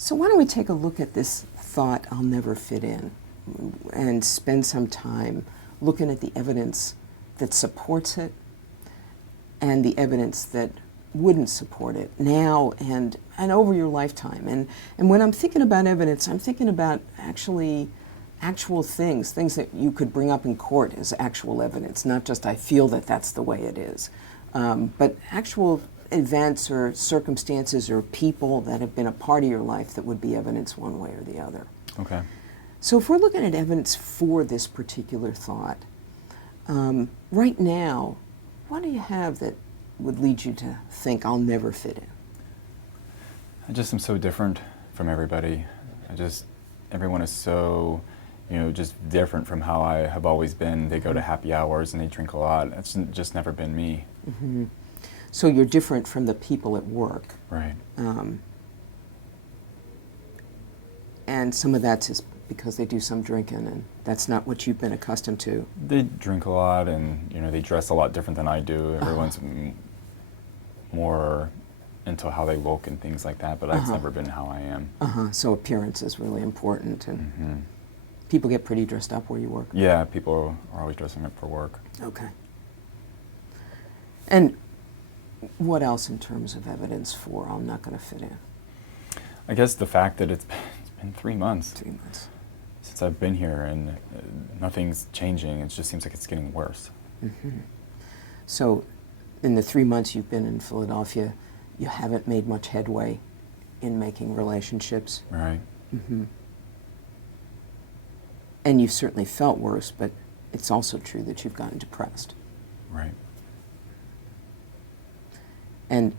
So why don't we take a look at this thought, I'll never fit in, and spend some time looking at the evidence that supports it and the evidence that wouldn't support it now and over your lifetime. And when I'm thinking about evidence, I'm thinking about actual things that you could bring up in court as actual evidence, not just I feel that that's the way it is, but actual events or circumstances or people that have been a part of your life that would be evidence one way or the other. Okay. So if we're looking at evidence for this particular thought, right now, what do you have that would lead you to think I'll never fit in? I just am so different from everybody. Everyone is so, just different from how I have always been. They go to happy hours and they drink a lot. It's just never been me. Mm-hmm. So you're different from the people at work. Right. And some of that's is because they do some drinking, and that's not what you've been accustomed to. They drink a lot, and they dress a lot different than I do. Everyone's more into how they look and things like that, but that's never been how I am. So appearance is really important, and people get pretty dressed up where you work. Yeah, people are always dressing up for work. Okay. And what else in terms of evidence for I'm not going to fit in? I guess the fact that it's been 3 months. 3 months. Since I've been here, and nothing's changing. It just seems like it's getting worse. Mm-hmm. So in the 3 months you've been in Philadelphia, you haven't made much headway in making relationships. Right. Mm-hmm. And you've certainly felt worse, but it's also true that you've gotten depressed. Right. And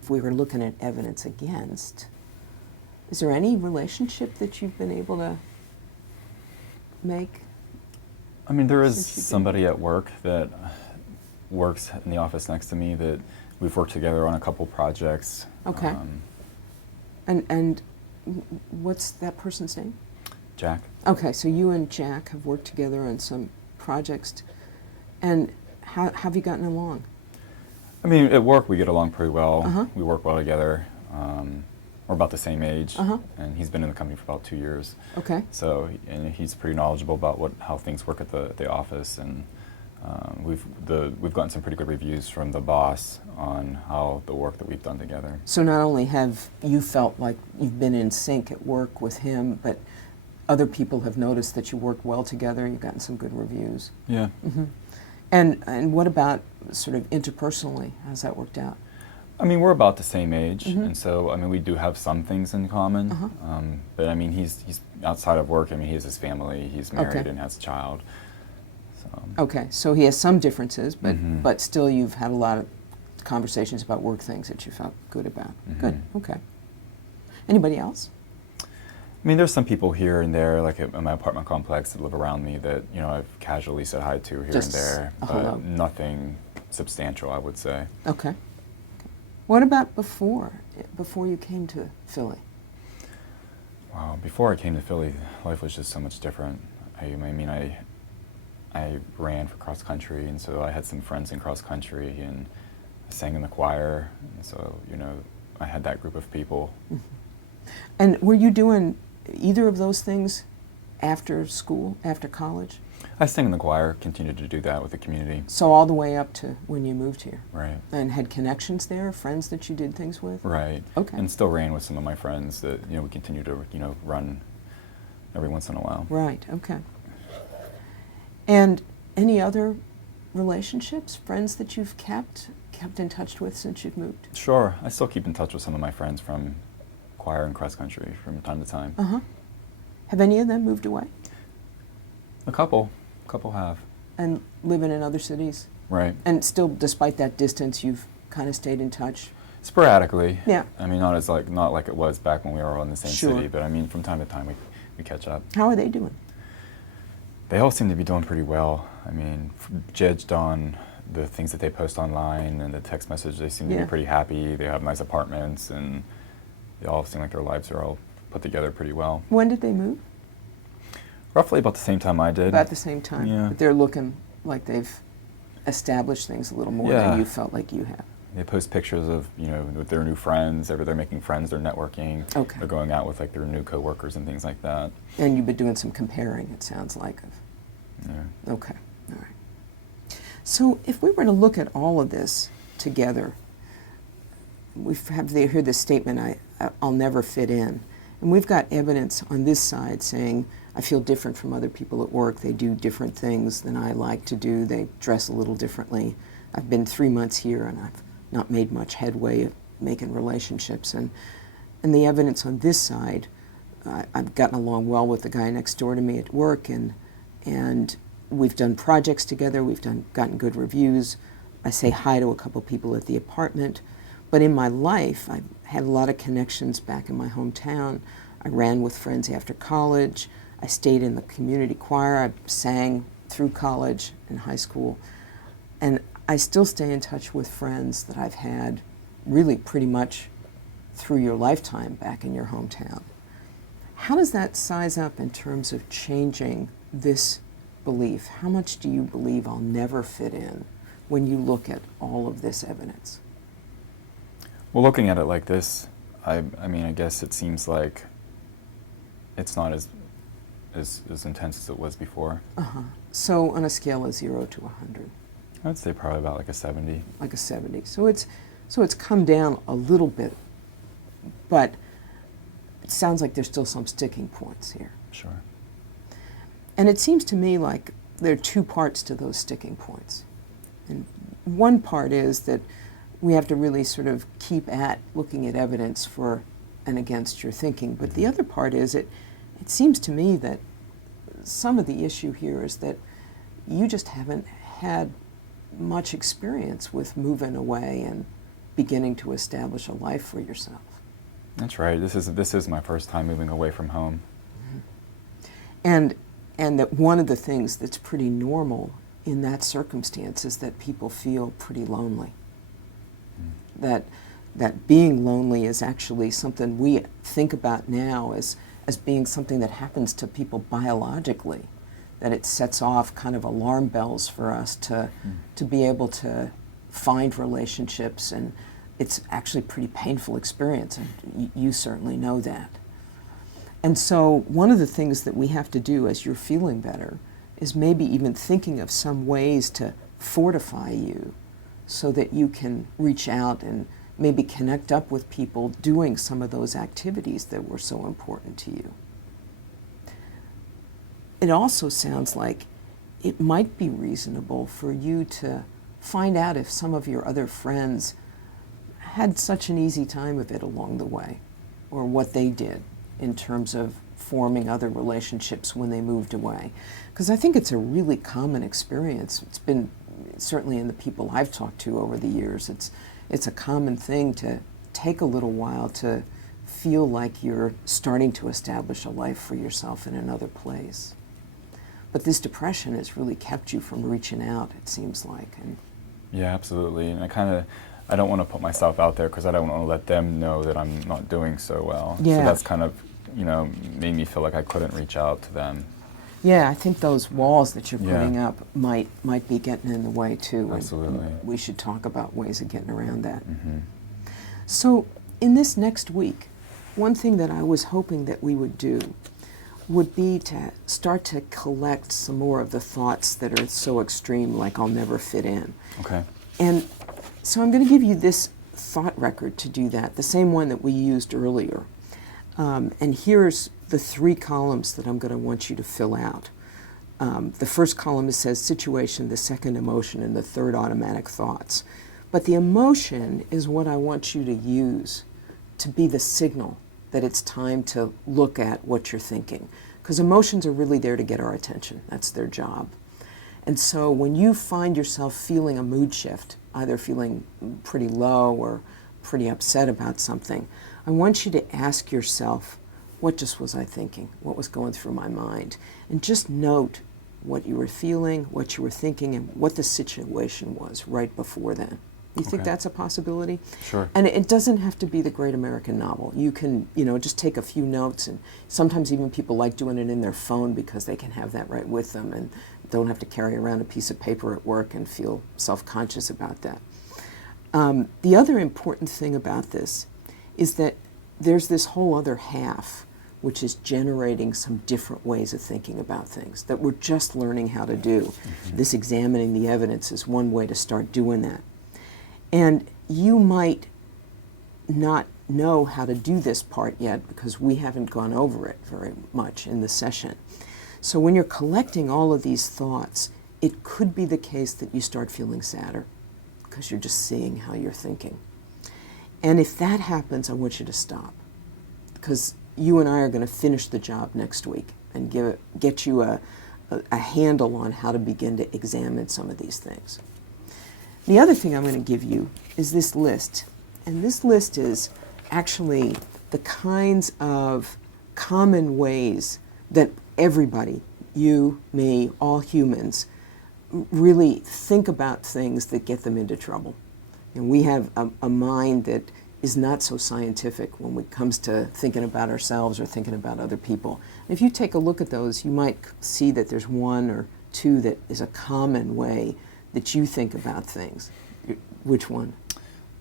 if we were looking at evidence against, is there any relationship that you've been able to make? I mean, there is somebody at work that works in the office next to me that we've worked together on a couple projects. Okay. And what's that person's name? Jack. Okay, so you and Jack have worked together on some projects, and how have you gotten along? I mean, at work we get along pretty well. We work well together. We're about the same age, and he's been in the company for about 2 years. Okay. So, and he's pretty knowledgeable about how things work at the office, and we've gotten some pretty good reviews from the boss on how the work that we've done together. So not only have you felt like you've been in sync at work with him, but other people have noticed that you work well together. You've gotten some good reviews. Yeah. Mm-hmm. And what about sort of interpersonally? How's that worked out? I mean, we're about the same age, and so, I mean, we do have some things in common, but I mean, he's outside of work. I mean, he has his family, he's married and has a child. So. Okay, so he has some differences, but still you've had a lot of conversations about work things that you felt good about. Good, okay. Anybody else? I mean, there's some people here and there, like at my apartment complex that live around me that, I've casually said hi to here Just and there, but hello. Nothing substantial, I would say. Okay. What about before you came to Philly? Wow, before I came to Philly, life was just so much different. I ran for cross country, and so I had some friends in cross country, and I sang in the choir, and so, I had that group of people. And were you doing either of those things after school, after college? I sang in the choir, continued to do that with the community. So all the way up to when you moved here? Right. And had connections there, friends that you did things with? Right. Okay. And still ran with some of my friends that, we continue to, run every once in a while. Right, okay. And any other relationships, friends that you've kept in touch with since you've moved? Sure. I still keep in touch with some of my friends from choir and cross country from time to time. Have any of them moved away? A couple have. And living in other cities? Right. And still, despite that distance, you've kind of stayed in touch? Sporadically. Yeah. I mean, not like it was back when we were all in the same Sure. city, but I mean, from time to time we catch up. How are they doing? They all seem to be doing pretty well. I mean, judged on the things that they post online and the text message, they seem to be pretty happy. They have nice apartments, and they all seem like their lives are all put together pretty well. When did they move? Roughly about the same time I did. About the same time? Yeah. But they're looking like they've established things a little more than you felt like you have. They post pictures of, with their new friends. They're making friends, they're networking. Okay. They're going out with like their new coworkers and things like that. And you've been doing some comparing, it sounds like. Yeah. Okay, all right. So if we were to look at all of this together, we have heard this statement, I'll never fit in. And we've got evidence on this side saying, I feel different from other people at work. They do different things than I like to do. They dress a little differently. I've been 3 months here and I've not made much headway of making relationships. And the evidence on this side, I've gotten along well with the guy next door to me at work, and we've done projects together. We've gotten good reviews. I say hi to a couple people at the apartment. But in my life, I've had a lot of connections back in my hometown. I ran with friends after college. I stayed in the community choir. I sang through college and high school. And I still stay in touch with friends that I've had really pretty much through your lifetime back in your hometown. How does that size up in terms of changing this belief? How much do you believe I'll never fit in when you look at all of this evidence? Well, looking at it like this, I mean, I guess it seems like it's not as intense as it was before. Uh-huh. So on a scale of 0 to 100? I'd say probably about like a 70. Like a 70. So it's come down a little bit, but it sounds like there's still some sticking points here. Sure. And it seems to me like there are two parts to those sticking points. And one part is that we have to really sort of keep at looking at evidence for and against your thinking. But the other part is it seems to me that some of the issue here is that you just haven't had much experience with moving away and beginning to establish a life for yourself. That's right. This is my first time moving away from home. Mm-hmm. And that one of the things that's pretty normal in that circumstance is that people feel pretty lonely. That being lonely is actually something we think about now as being something that happens to people biologically, that it sets off kind of alarm bells for us to be able to find relationships, and it's actually a pretty painful experience, and you certainly know that. And so one of the things that we have to do as you're feeling better is maybe even thinking of some ways to fortify you so that you can reach out and maybe connect up with people doing some of those activities that were so important to you. It also sounds like it might be reasonable for you to find out if some of your other friends had such an easy time of it along the way, or what they did in terms of forming other relationships when they moved away. Because I think it's a really common experience. It's been certainly in the people I've talked to over the years, it's a common thing to take a little while to feel like you're starting to establish a life for yourself in another place. But this depression has really kept you from reaching out, it seems like. And yeah, absolutely. And I don't want to put myself out there because I don't want to let them know that I'm not doing so well. Yeah. So that's kind of, made me feel like I couldn't reach out to them. yeah, I think those walls that you're putting up might be getting in the way too. Absolutely. And we should talk about ways of getting around that. Mm-hmm. So in this next week, one thing that I was hoping that we would do would be to start to collect some more of the thoughts that are so extreme, like I'll never fit in. Okay. And so I'm going to give you this thought record to do that, the same one that we used earlier. And here's the 3 columns that I'm going to want you to fill out. The first column says situation, the second emotion, and the third automatic thoughts. But the emotion is what I want you to use to be the signal that it's time to look at what you're thinking. Because emotions are really there to get our attention. That's their job. And so when you find yourself feeling a mood shift, either feeling pretty low or pretty upset about something, I want you to ask yourself, what just was I thinking? What was going through my mind? And just note what you were feeling, what you were thinking, and what the situation was right before then. You think that's a possibility? Sure. And it doesn't have to be the great American novel. You can, just take a few notes, and sometimes even people like doing it in their phone because they can have that right with them and don't have to carry around a piece of paper at work and feel self-conscious about that. The other important thing about this is that there's this whole other half, which is generating some different ways of thinking about things that we're just learning how to do. Mm-hmm. This examining the evidence is one way to start doing that. And you might not know how to do this part yet because we haven't gone over it very much in the session. So when you're collecting all of these thoughts, it could be the case that you start feeling sadder because you're just seeing how you're thinking. And if that happens, I want you to stop, because you and I are going to finish the job next week and get you a handle on how to begin to examine some of these things. The other thing I'm going to give you is this list. And this list is actually the kinds of common ways that everybody, you, me, all humans, really think about things that get them into trouble. And we have a mind that is not so scientific when it comes to thinking about ourselves or thinking about other people. If you take a look at those, you might see that there's one or two that is a common way that you think about things. Which one?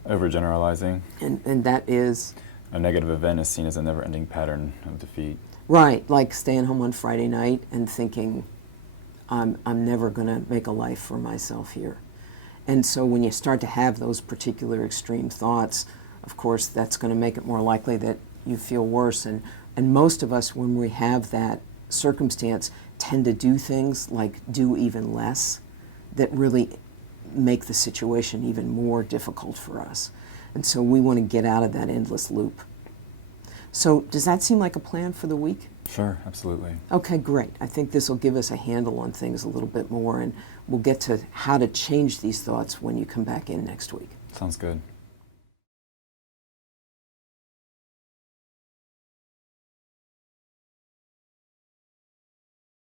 Overgeneralizing. And that is? A negative event is seen as a never-ending pattern of defeat. Right, like staying home on Friday night and thinking, I'm never going to make a life for myself here. And so when you start to have those particular extreme thoughts, of course, that's going to make it more likely that you feel worse. And most of us, when we have that circumstance, tend to do things like do even less that really make the situation even more difficult for us. And so we want to get out of that endless loop. So does that seem like a plan for the week? Sure, absolutely. Okay, great. I think this will give us a handle on things a little bit more, and we'll get to how to change these thoughts when you come back in next week. Sounds good.